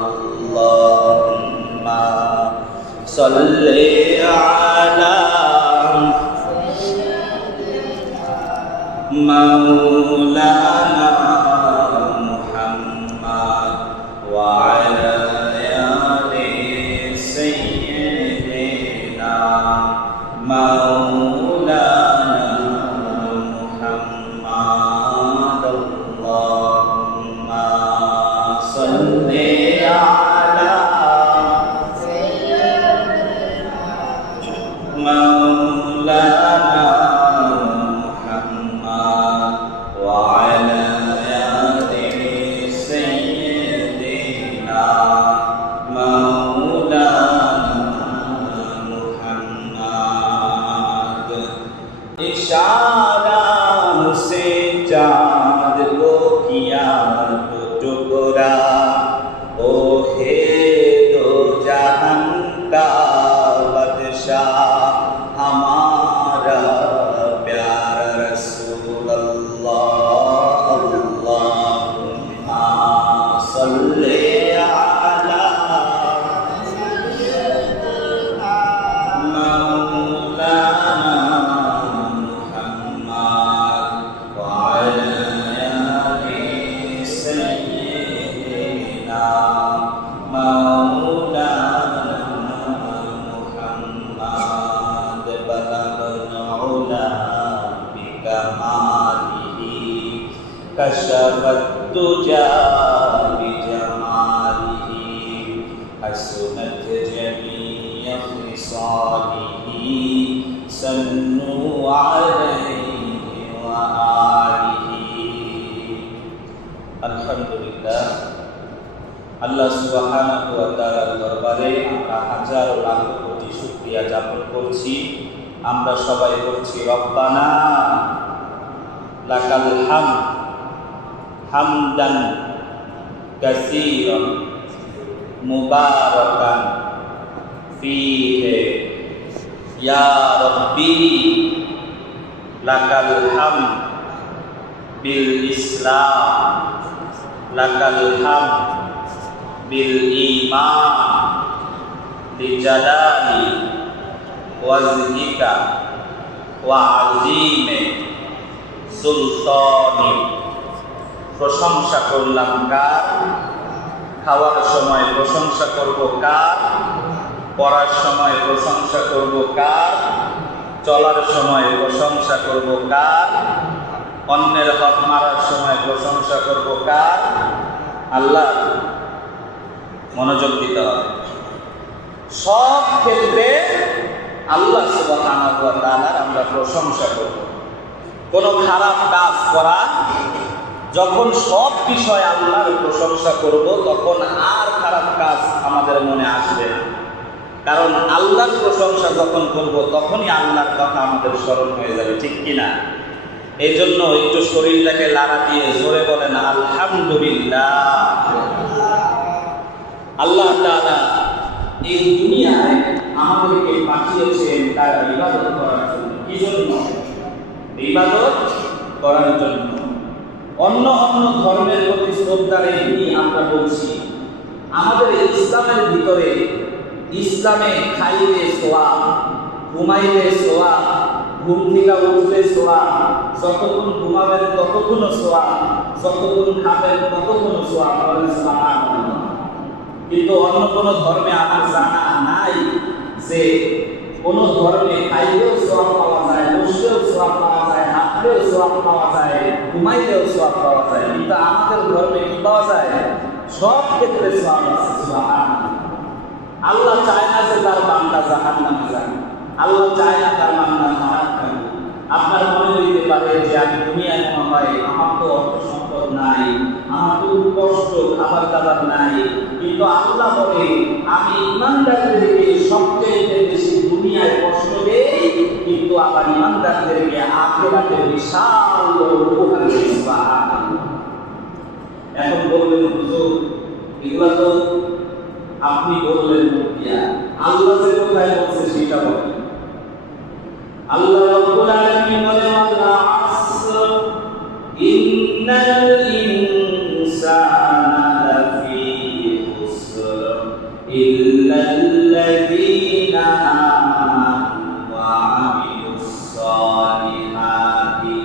اللهم صل على مولانا محمد وعلى آل سيدنا مولانا محمد اللهم صل على مولانا محمد وعلى آل سيدنا مولانا محمد इशारा से चाँद को किया तो टुकड़ा ओ हे दो जहान का बादशाह हमारा प्यारा रसूल अल्लाह अल्लाहुम्मा सल्ली अला मौलाना मुहम्मद वअला आलि सय्यिदिना मौलाना मुहम्मद बलगना उला बिकमालिही कशफत तुजा बिजमालिही हसनत जमीअ खिसालिही सल्लु अलैहि व आलिहि अल्हम्दुलिल्लाह আল্লাহ সুবহানাহু ওয়া তাআলার দরবারে আমরা হাজারো লাখ কোটি শুকরিয়া জ্ঞাপন করছি। আমরা সবাই বলছি রব্বানা লাকাল হামদ হামদান কাসীরান মুবারাকান ফীহি ইয়া রাব্বি লাকাল হামদ বিল ইসলাম লাকাল হামদ বিল ঈমান লিজালালি ওয়াজহিকা ওয়া আযীমি সুলতানি। প্রশংসা করলাম কার? খাওয়ার সময় প্রশংসা করব কার? পড়ার সময় প্রশংসা করব কার? চলার সময় প্রশংসা করব কার? অন্যের হক মারার সময় প্রশংসা করব কার? আল্লাহ। মনোযোগ দিতে হবে। সব ক্ষেত্রে আল্লাহ সুবহানাহু ওয়া তাআলার আমরা প্রশংসা করব। কোনো খারাপ কাজ করা, যখন সব বিষয় আল্লাহর প্রশংসা করব তখন আর খারাপ কাজ আমাদের মনে আসবে না। কারণ আল্লাহর প্রশংসা যখন করব তখনই আল্লাহর কথা আমাদের স্মরণ হয়ে যাবে, ঠিক কিনা? এই জন্য একটু শরীরটাকে লাড়া দিয়ে জোরে বলেন আলহামদুলিল্লাহ। আল্লাহ তাআলা এই দুনিয়ায় আমাদেরকে পাঠিয়েছেন তার ইবাদত করার জন্য। কি জন্য? ইবাদত করার জন্য। অন্য ধর্মের প্রতি শ্রদ্ধা রেখে আমরা বলছি আমাদের ইসলামের ভিতরে, ইসলামে খাইলে সোয়াব, ঘুমাইলে সোয়াব, ঘুম থেকে উঠলে সোয়াব, যতক্ষণ ঘুমাবেন ততক্ষণ সোয়াব, যতক্ষণ খাবেন ততক্ষণ সোয়াব। কিন্তু অন্য কোনো ধর্মে আমার জানা নাই যে কোন ধর্মে খাইলেও সোয়াব পাওয়া যায়, বসলেও সোয়াব পাওয়া যায়, হাঁটলেও সোয়াব পাওয়া যায়, ঘুমাইলেও সোয়াব পাওয়া যায়। কিন্তু আমাদের ধর্মে কি পাওয়া যায়? সব ক্ষেত্রে সোয়াব আছে। সুবহানাল্লাহ। আল্লাহ চায় না যে তার বান্দা জাহান্নামে যায়, আল্লাহ চায় না তার বান্দা খারাপ থাকে। আপনার মনে হইতে পারে যে আমি দুনিয়ায় মনে হয় আমার তো অর্থ সম্পদ নাই, আমার তো কষ্ট, খাবার দাবার নাই, কিন্তু আল্লাহ বলে আমি ইমানদারদেরকে সবচেয়ে বেশি দুনিয়ায় কষ্ট দেই, কিন্তু আবার ইমানদারদেরকে আখিরাতে বিশাল বড় উপহার দেই। সুবহানাল্লাহ। এখন বলবেন হুজুর এগুলা তো আপনি বললেন মুকিয়া, আল্লাহ যে কোথায় বলছে সেটা বলেন। আল্লাহ রাব্বুল আলামিন বলেন ওয়াল আসর ইন্নাল ইনসানা লাফি খুসর ইল্লাল্লাযীনা আমানু ওয়া আমিলুস সালিহাতি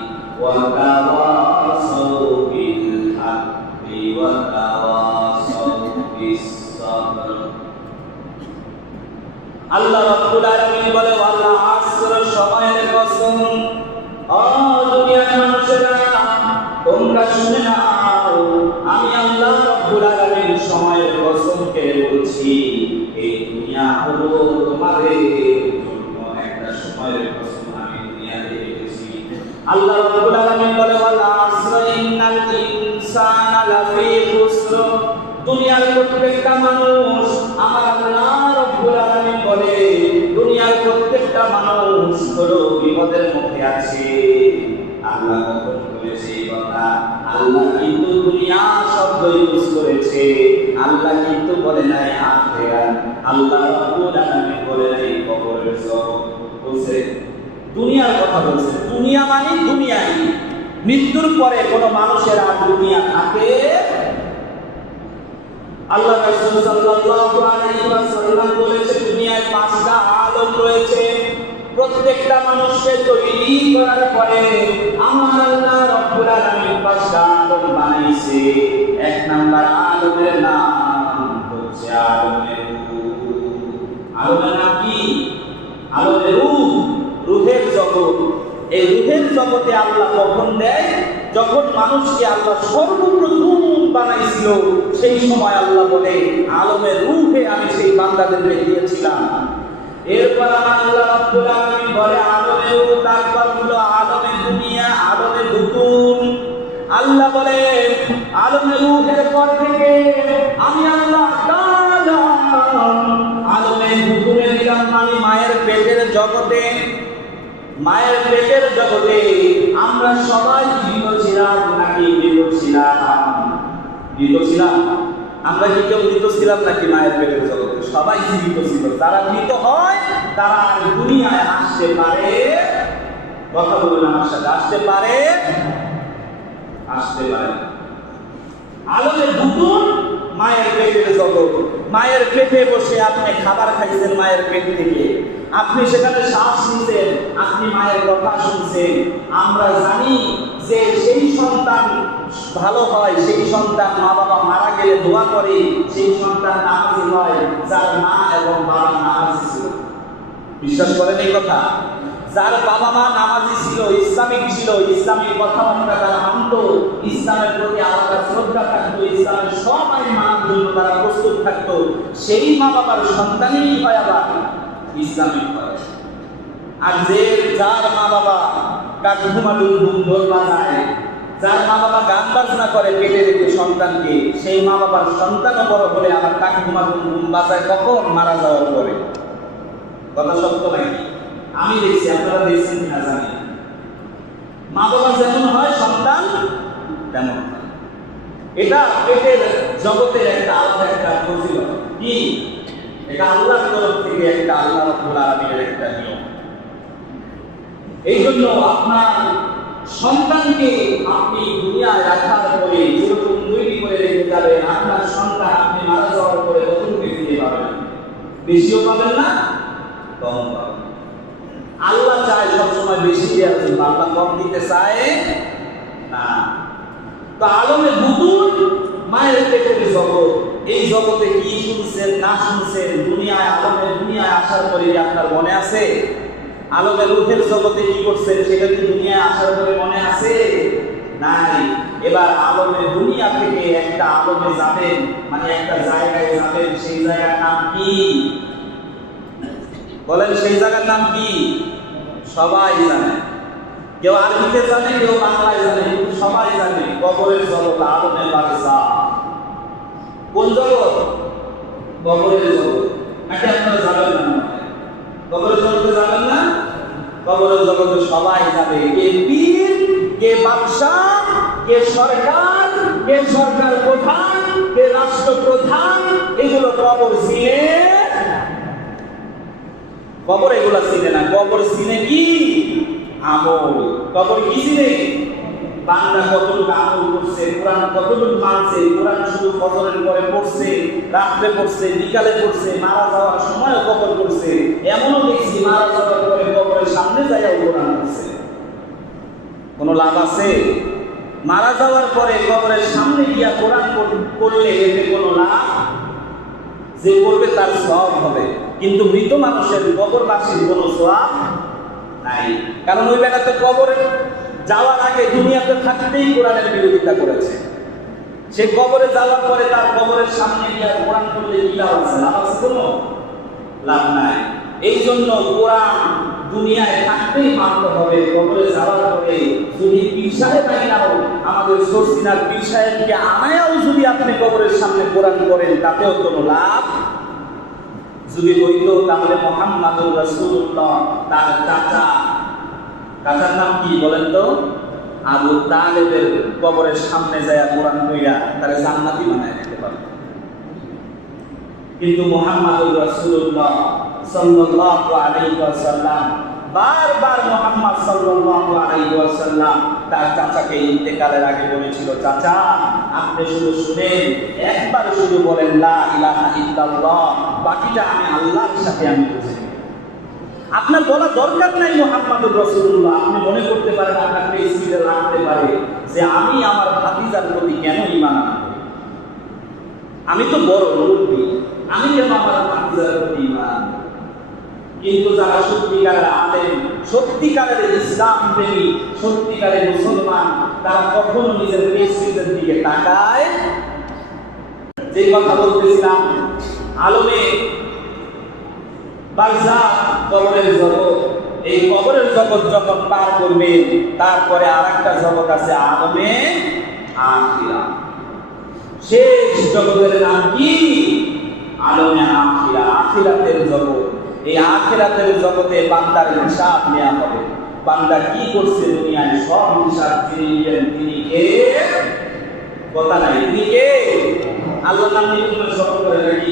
ওয়া তাওয়াসাউ বিল হাক্কি ওয়া তাওয়াসাউ বিস সাবর। আল্লাহ রাব্বুল আলামিন বলে ওয়াল আসর, সময়ের কসম। ও দুনিয়ার মানুষেরা তোমরা শুনে নাও, আমি আল্লাহ রাব্বুল আলামিন সময়ের কসম করে বলছি, এই দুনিয়া হলো তোমাদের জন্য একটা সময়ের কসম আমি দুনিয়াতে রেখেছি। আল্লাহ রাব্বুল আলামিন বলে ওয়াল আসর ইন্নাল ইনসানা লাফি খুসর। দুনিয়ার প্রত্যেকটা মানুষ, আমার আল্লাহ রাব্বুল আলামিন বলে দুনিয়ার প্রত্যেকটা মানুষ হলো বিপদের মধ্যে আছে। আল্লাহ কখন বলেছে এই কথা? আল্লাহ কিন্তু দুনিয়া শব্দ ইউজ করেছে, আল্লাহ কিন্তু বলে নাই আখিরাত। আল্লাহ রাব্বুল আলামিন বলে নাই কবরের জগৎ, বলছে দুনিয়ার কথা বলছে। দুনিয়া মানে দুনিয়াই, মৃত্যুর পরে কোনো মানুষের আর দুনিয়া থাকে। আল্লাহ রাসূল সাল্লাল্লাহু আলাইহি ওয়াসাল্লাম বলেছে দুনিয়ায় 5টা আলম রয়েছে। প্রত্যেকটা মানুষকে তৈরি করার পরে আমার আল্লাহ রাব্বুল আলামিন 5টা আলম বানাইছে। এক নাম্বার আলমের নাম হচ্ছে আলমের রূহ। আলমের নাম কি? আলমের রূহ, রূহের জগৎ। এই রূহের জগতে আল্লাহ কখন দেয়? যখন মানুষকে আল্লাহ সর্বপ্রথম বানাইছিল, সেই সময় আল্লাহ বলে আলমের রূহে আমি সেই বান্দাদেরকে দিয়েছিলাম। এরপর আল্লাহ রাব্বুল আলামিন বলে আলমের রূহ, তারপর হলো আলমের দুনিয়া, আলমের বুতুন। আল্লাহ বলে আলমের রূহের পর থেকে আমি আল্লাহ তাআলা আলমের বুতুনে দিলাম, মানে মায়ের পেটের জগতে। মায়ের পেটের জগতে আমরা সবাই জীবিত ছিলাম নাকি মৃত ছিলাম? মৃত ছিলাম। আমরা কি কেউ মৃত ছিলাম নাকি? মায়ের পেটের জগতে সবাই জীবিত ছিল। যারা মৃত হয় তারা আর দুনিয়ায় আসতে পারে? কথা বলুন আমার সাথে, আসতে পারে? আসতে পারে। আলমের বুতুন, মায়ের পেটের জগৎ। মায়ের পেটে বসে আপনি খাবার খাইছেন মায়ের পেট থেকে, আপনি সেখানে শ্বাস নিছেন, আপনি মায়ের কথা শুনছেন। আমরা জানি যে সেই সন্তান ভালো হয়, সেই সন্তান মা বাবা মারা গেলে দোয়া করে, সেই সন্তান নামাজি হয় যার মা এবং বাবা নামাজি ছিল। বিশ্বাস করেন এই কথা? যার বাবা মা নামাজি ছিল, ইসলামিক ছিল, ইসলামিক কথাবার্তা তারা মানত, ইসলামের প্রতি আলাদা শ্রদ্ধা থাকতো, ইসলামের সব আইন মানার জন্য তারা প্রস্তুত থাকতো, সেই মা বাবার সন্তানই হয় আবার ইসলামিক হয়। আর যার মা বাবা কাঠুমাডুম ঢোল বাজায়, যার মা বাবা গান বাজনা করে পেটে রেখে সন্তানকে, সেই মা বাবার সন্তানও বড় হলে আবার কাঠুমাডুম বাজায় কখন? মারা যাওয়ার পরে। কথা সত্য নাকি? আমি দেখছি, আপনারা দেখছেন কিনা জানি না। মা বাবা যেমন হয় সন্তান তেমন হয়। এটা পেটের জগতের একটা আলাদা একটা ফজিলত। কি? এটা আল্লাহর তরফ থেকে একটা, আল্লাহ রাব্বুল আলামিনের একটা নিয়ম। এই জন্য আপনার সন্তানকে আপনি দুনিয়ায় রাখার পরে যেরকম তৈরি করে রেখে যাবেন, আপনার সন্তান আপনি মারা যাওয়ার পরে কতটুকু ফিরে পাবেন? বেশিও পাবেন না, কম পাবেন। আল্লাহ চায় সবসময় বেশি দেওয়ার জন্য, আল্লাহ কম দিতে চায় না। তো আলমের বুতুন, মায়ের পেটের জগৎ, এই জগতে কি শুনছেন না শুনছেন, দুনিয়ায় আলমের দুনিয়ায় আসার পরে আপনার মনে আছে? আলমের রূহের জগতে কি করছেন সেটা কি দুনিয়ায় আসার পরে মনে আছে? নাই। এবার আলমের দুনিয়া থেকে একটা আলমে যাবেন, মানে একটা জায়গায় যাবেন, সেই জায়গার নাম কি? বলেন, সেই জায়গার নাম কি? সবাই জানে। কেউ আরবিতে জানে, কেউ বাংলায় জানে, কিন্তু সবাই জানে কবরের জগৎ, আলমের বাগিচা। কোন জগৎ? কবরের জগৎ। নাকি আপনারা যাবেন না? কবরের জগতে যাবেন না? কবরের জগতে সবাই যাবে। কে পীর, কে বাদশাহ, কে সরকার, কে সরকার প্রধান, কে রাষ্ট্রপ্রধান, এগুলো কবর চিনে। কবর এগুলা চিনে না। কবর চিনে কি? আমল। কবর কি চিনে? বান্দা কতটুকু আমল করছে, কোরআন কতটুকু মানছে, কোরআন শুধু ফজরের পরে পড়ছে, রাত্রে পড়ছে, বিকালে পড়ছে, মারা যাওয়ার সময়ও কবর করছে। এমনও দেখছি মারা যাওয়ার পরে কবরের সামনে যাইয়াও কোরআন করছে। কোনো লাভ আছে? মারা যাওয়ার পরে কবরের সামনে গিয়া কোরআন করলে এতে কোনো লাভ? যে করবে তার সওয়াব হবে, কিন্তু মৃত মানুষের কবরবাসীর কোনো সওয়াব নাই। কারণ ওই বেলাতে কবরে যাওয়ার আগে দুনিয়াতে থাকতেই কোরআনের বিরোধিতা করেছে। সে কবরে যাওয়ার পরে তার কবরের সামনে গিয়া কোরআন করলে কি লাভ আছে? লাভ আছে? কোনো লাভ নাই। এই জন্য কোরআন দুনিয়ায় থাকতেই মানতে হবে। কবরে যাওয়ার পরে যদি পীর সাহেব আইনাও, আমাদের সরসিনার পীর সাহেবকে আনায়াও যদি আপনি কবরের সামনে কোরআন করেন, তাতেও কোনো লাভ যদি হইতো, তাহলে মুহাম্মাদুর রাসূলুল্লাহ তার চাচার নাম কি বলেন তো? আবু তালেবের কবরের সামনে যায় কোরআন কইরা তারে জান্নাতি বানায় দিতে পারে। কিন্তু মুহাম্মাদুর রাসূলুল্লাহ সাল্লাল্লাহু আলাইহি ওয়াসাল্লাম বারবার মুহাম্মদ সাল্লাল্লাহু আলাইহি ওয়াসাল্লাম তার চাচাকে ইন্তেকালের আগে বলেছিল, চাচা আপনি শুধু শুনেন, একবার শুধু বলেন লা ইলাহা ইল্লাল্লাহ, বাকিটা আমি আল্লাহর সাথে আমি বুঝে নেব। আপনার বলা দরকার নাই মুহাম্মাদুর রাসূলুল্লাহ। আপনি মনে করতে পারেন আপনাকে স্পিডে লাগতে পারে যে আমি আমার ভাতিজার প্রতি কেন ঈমান আনবো, আমি তো বড় মুরব্বী, আমি কেন আমার ভাতিজার প্রতি ঈমান আনবো। কিন্তু যারা সত্যিকারের আলেম, সত্যিকারের ইসলাম প্রেমী, সত্যিকারের মুসলমান, তারা কখনো নিজের প্রেস্টিজের দিকে তাকায়। যে কথা বলতেছিলাম, আলমে বারজাখ, কবরের জগৎ, এই কবরের জগৎ যখন পার করবে, তারপরে আরেকটা জগৎ আছে আলমে আখিরাত। শেষ জগতের নাম কি? আলমে আখিরাত, আখিরাতের জগৎ। এই আখিরাতের জগতে বান্দার হিসাব নেওয়া হবে। বান্দা কি করছে দুনিয়ায়, সব হিসাব তিনি কে? কথা নাই, তিনি কে? আল্লাহর নাম নিয়ে সব করে নাকি?